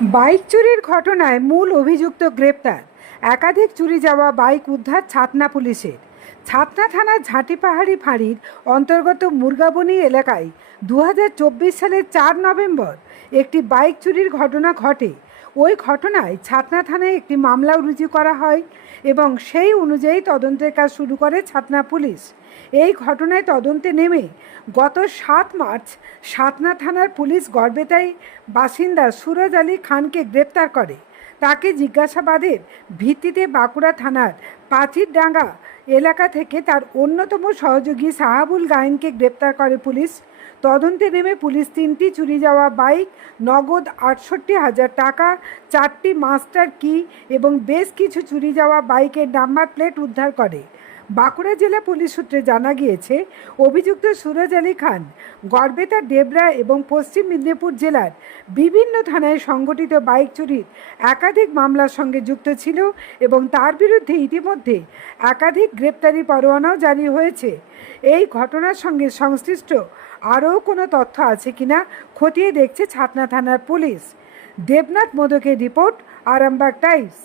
Bike চুরির ঘটনায় মূল অভিযুক্ত গ্রেপ্তার। একাধিক চুরি যাওয়া বাইক উদ্ধার ছাতনা পুলিশের। ছাতনা থানার ঝাঁটি পাহাড়ি ফাঁড়ির অন্তর্গত মুরগাবনি এলাকায় দু হাজার চব্বিশ সালের চার নভেম্বর একটি বাইক চুরির ঘটনা ঘটে। ওই ঘটনায় ছাতনা থানায় একটি মামলাও রুজু করা হয় এবং সেই অনুযায়ী তদন্তের কাজ শুরু করে ছাতনা পুলিশ। এই ঘটনায় তদন্তে নেমে গত সাত মার্চ সাতনা থানার পুলিশ গড়বেতাই বাসিন্দা সুরজ আলী খানকে গ্রেপ্তার করে। তাকে জিজ্ঞাসাবাদের ভিত্তিতে বাঁকুড়া থানার পাথিরডাঙ্গা এলাকা থেকে তার অন্যতম সহযোগী সাহাবুল গায়েনকে গ্রেপ্তার করে পুলিশ। তদন্তে নেমে পুলিশ তিনটি চুরি যাওয়া বাইক, নগদ আটষট্টি হাজার টাকা, চারটি মাস্টার কি এবং বেশ কিছু চুরি যাওয়া বাইকের নাম্বার প্লেট উদ্ধার করে। বাঁকুড়া জেলা পুলিশ সূত্রে জানা গিয়েছে, অভিযুক্ত সুরজ আলী খান গড়বেতা ডেবরা এবং পশ্চিম মেদিনীপুর জেলার বিভিন্ন থানায় সংগঠিত বাইক চুরির একাধিক মামলার সঙ্গে যুক্ত ছিল এবং তার বিরুদ্ধে ইতিমধ্যে একাধিক গ্রেপ্তারি পরোয়ানাও জারি হয়েছে। এই ঘটনার সঙ্গে সংশ্লিষ্ট আরও কোনো তথ্য আছে কিনা খতিয়ে দেখছে ছাতনা থানার পুলিশ। দেবনাথ মোদকের রিপোর্ট, আরামবাগ টাইমস।